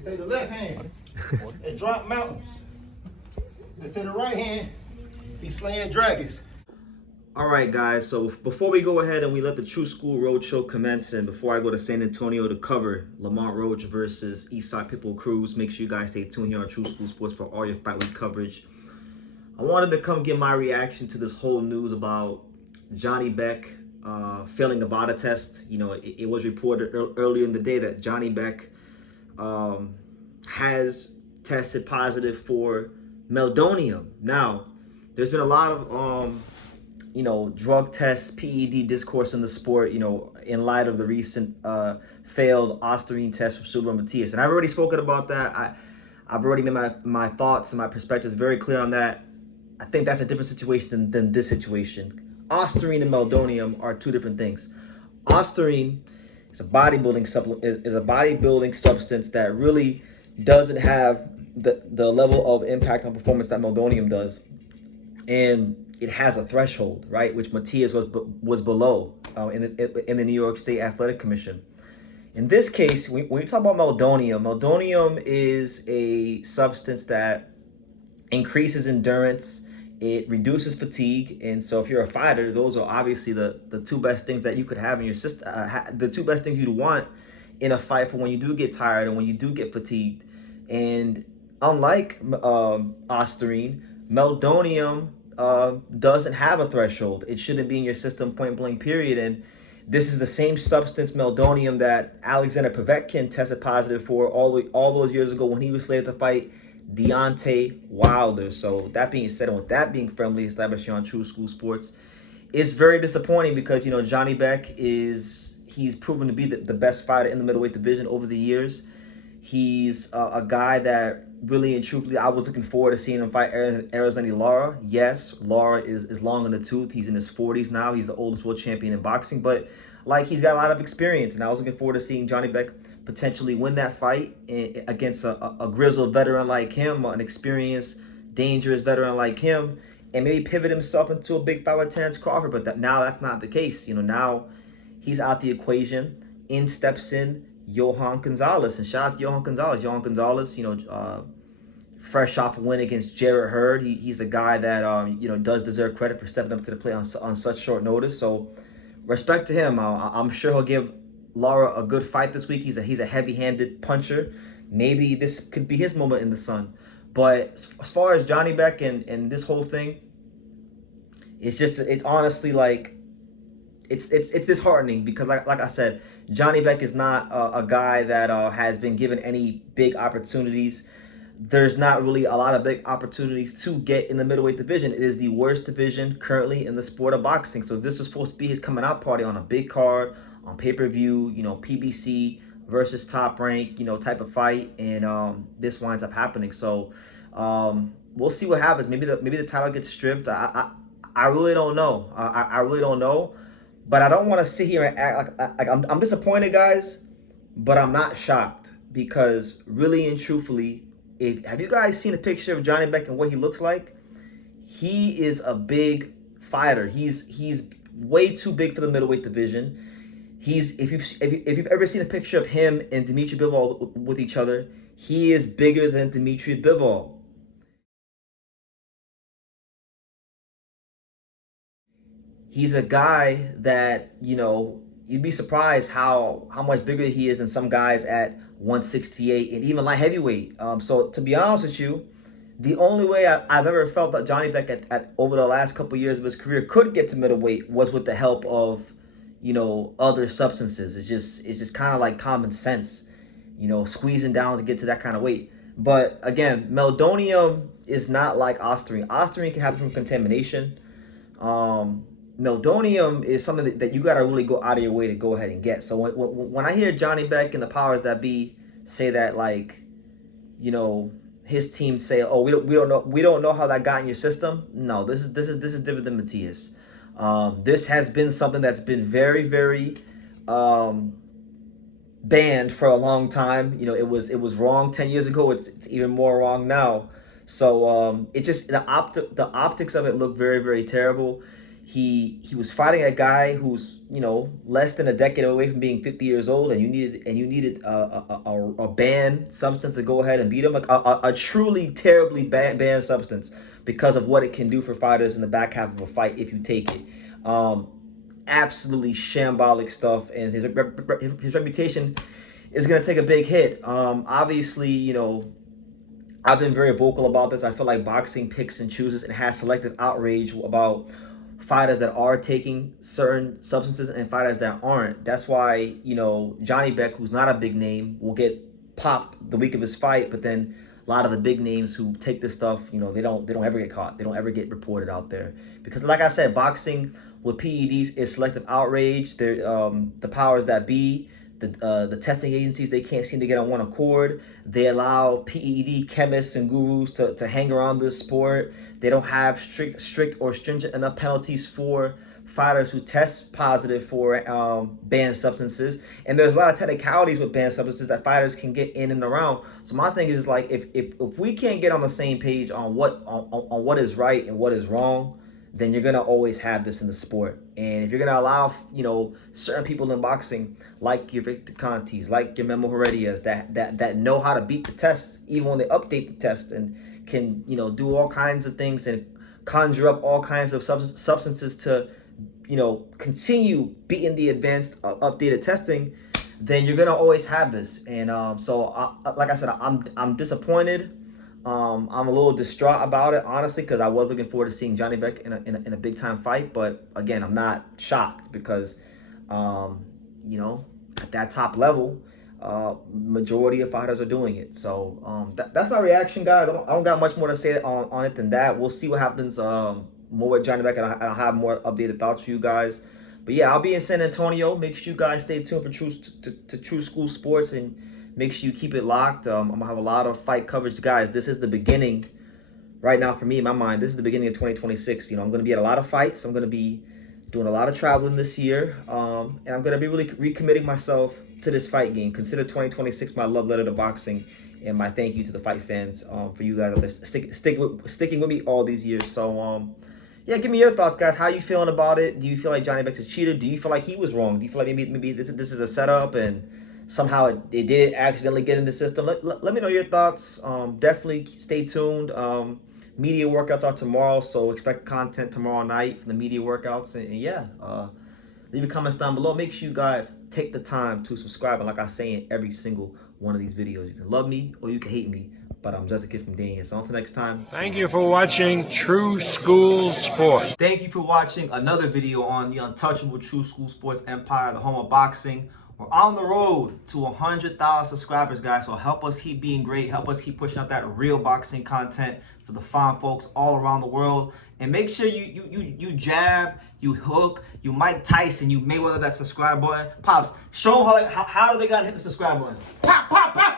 They say the left hand, it drop mountains. They say the right hand, be slaying dragons. All right, guys, so before we go ahead and we let the True School Roadshow commence, and before I go to San Antonio to cover Lamont Roach versus Eastside Pitbull Cruz, make sure you guys stay tuned here on True School Sports for all your fight week coverage. I wanted to come give my reaction to this whole news about Janibek failing a Vada test. You know, it was reported earlier in the day that Janibek has tested positive for Meldonium. Now, there's been a lot of drug tests, PED discourse in the sport, in light of the recent failed Ostarine test from Subriel Matias. And I've already spoken about that. I've already made my thoughts and my perspectives very clear on that. I think that's a different situation than this situation. Ostarine and Meldonium are two different things. Ostarine is a bodybuilding substance that really doesn't have the level of impact on performance that Meldonium does. And it has a threshold, right, which Matias was below in the New York State Athletic Commission. In this case, when you talk about Meldonium is a substance that increases endurance. It reduces fatigue, and so if you're a fighter, those are obviously the two best things that you could have in your system, the two best things you'd want in a fight for when you do get tired and when you do get fatigued. And unlike Ostarine, Meldonium doesn't have a threshold. It shouldn't be in your system point blank period. And this is the same substance, Meldonium, that Alexander Povetkin tested positive for all those years ago when he was slated to fight Deontay Wilder. So that being said, and with that being firmly established here on True School Sports, it's very disappointing because Janibek he's proven to be the best fighter in the middleweight division over the years. He's a guy that really and truthfully I was looking forward to seeing him fight Arizona Lara. Yes, Lara is long in the tooth. He's in his 40s now. He's the oldest world champion in boxing, but he's got a lot of experience, and I was looking forward to seeing Janibek potentially win that fight against a grizzled veteran like him, an experienced, dangerous veteran like him, and maybe pivot himself into a big fight with Terrence Crawford. But now that's not the case. Now he's out the equation. In steps in Johan Gonzalez, and shout out to Johan Gonzalez. Johan Gonzalez, fresh off a win against Jarrett Hurd. He's a guy that does deserve credit for stepping up to the plate on such short notice. So respect to him. I'm sure he'll give Lara a good fight this week. He's a heavy-handed puncher. Maybe this could be his moment in the sun. But as far as Janibek and this whole thing, it's honestly like it's disheartening because like I said, Janibek is not a guy that has been given any big opportunities. There's not really a lot of big opportunities to get in the middleweight division. It is the worst division currently in the sport of boxing. So this was supposed to be his coming out party on a big card, on pay-per-view, PBC versus Top Rank, type of fight, and this winds up happening. So we'll see what happens. Maybe the title gets stripped. I really don't know. I really don't know. But I don't want to sit here and act like I'm disappointed, guys, but I'm not shocked because really and truthfully, have you guys seen a picture of Janibek and what he looks like? He is a big fighter. He's way too big for the middleweight division. If you've ever seen a picture of him and Dmitry Bivol with each other, he is bigger than Dmitry Bivol. He's a guy that, you'd be surprised how much bigger he is than some guys at 168 and even light heavyweight. So to be honest with you, the only way I've ever felt that Janibek at over the last couple of years of his career could get to middleweight was with the help of, other substances. It's just kind of like common sense, squeezing down to get to that kind of weight. But again, Meldonium is not like Ostarine. Ostarine can happen from contamination. Meldonium is something that you got to really go out of your way to go ahead and get. So when I hear Janibek and the powers that be say that, his team say, "Oh, we don't know how that got in your system." No, this is different than Matias. This has been something that's been very, very banned for a long time. It was wrong 10 years ago. It's even more wrong now. So it just the optics of it look very, very terrible. He was fighting a guy who's, you know, less than a decade away from being 50 years old, and you needed a banned substance to go ahead and beat him, like a truly terribly banned substance, because of what it can do for fighters in the back half of a fight if you take it. Absolutely shambolic stuff, and his reputation is going to take a big hit. Obviously, you know, I've been very vocal about this. I feel like boxing picks and chooses and has selective outrage about fighters that are taking certain substances and fighters that aren't. That's why, you know, Janibek, who's not a big name, will get popped the week of his fight, but then a lot of the big names who take this stuff, you know, they don't ever get caught. They don't ever get reported out there, because, like I said, boxing with PEDs is selective outrage. They're the powers that be, the testing agencies, they can't seem to get on one accord. They allow PED chemists and gurus to hang around this sport. They don't have strict or stringent enough penalties for fighters who test positive for banned substances. And there's a lot of technicalities with banned substances that fighters can get in and around. So my thing is, like, if we can't get on the same page on what is right and what is wrong, then you're gonna always have this in the sport. And if you're gonna allow, you know, certain people in boxing, like your Victor Contis, like your Memo Heredias, that know how to beat the test, even when they update the test, and can, you know, do all kinds of things and conjure up all kinds of substances to, you know, continue beating the advanced updated testing, then you're gonna always have this. And so like I said, I'm disappointed. I'm a little distraught about it, honestly, because I was looking forward to seeing Janibek in a big time fight. But again, I'm not shocked, because you know, at that top level, majority of fighters are doing it. So that's my reaction, guys. I don't got much more to say on it than that. We'll see what happens more with Janibek, and I'll have more updated thoughts for you guys. But yeah, I'll be in San Antonio. Make sure you guys stay tuned for True School Sports, and make sure you keep it locked. I'm going to have a lot of fight coverage. Guys, this is the beginning, right now for me, in my mind, this is the beginning of 2026. You know, I'm going to be at a lot of fights. I'm going to be doing a lot of traveling this year. And I'm going to be really recommitting myself to this fight game. Consider 2026 my love letter to boxing, and my thank you to the fight fans for you guys sticking with me all these years. So, yeah, give me your thoughts, guys. How you feeling about it? Do you feel like Janibek's a cheater? Do you feel like he was wrong? Do you feel like maybe this is a setup and somehow it did accidentally get in the system? Let me know your thoughts. Definitely stay tuned. Media workouts are tomorrow, so expect content tomorrow night for the media workouts. And yeah, leave your comments down below. Make sure you guys take the time to subscribe. And like I say in every single one of these videos, you can love me or you can hate me, but I'm just a kid from Dania. So until next time. Thank you for watching True School Sports. Thank you for watching another video on the untouchable True School Sports empire, the home of boxing. We're on the road to 100,000 subscribers, guys. So help us keep being great. Help us keep pushing out that real boxing content for the fine folks all around the world. And make sure you jab, you hook, you Mike Tyson, you Mayweather that subscribe button. Pops, show them how do they gotta hit the subscribe button. Pop, pop, pop.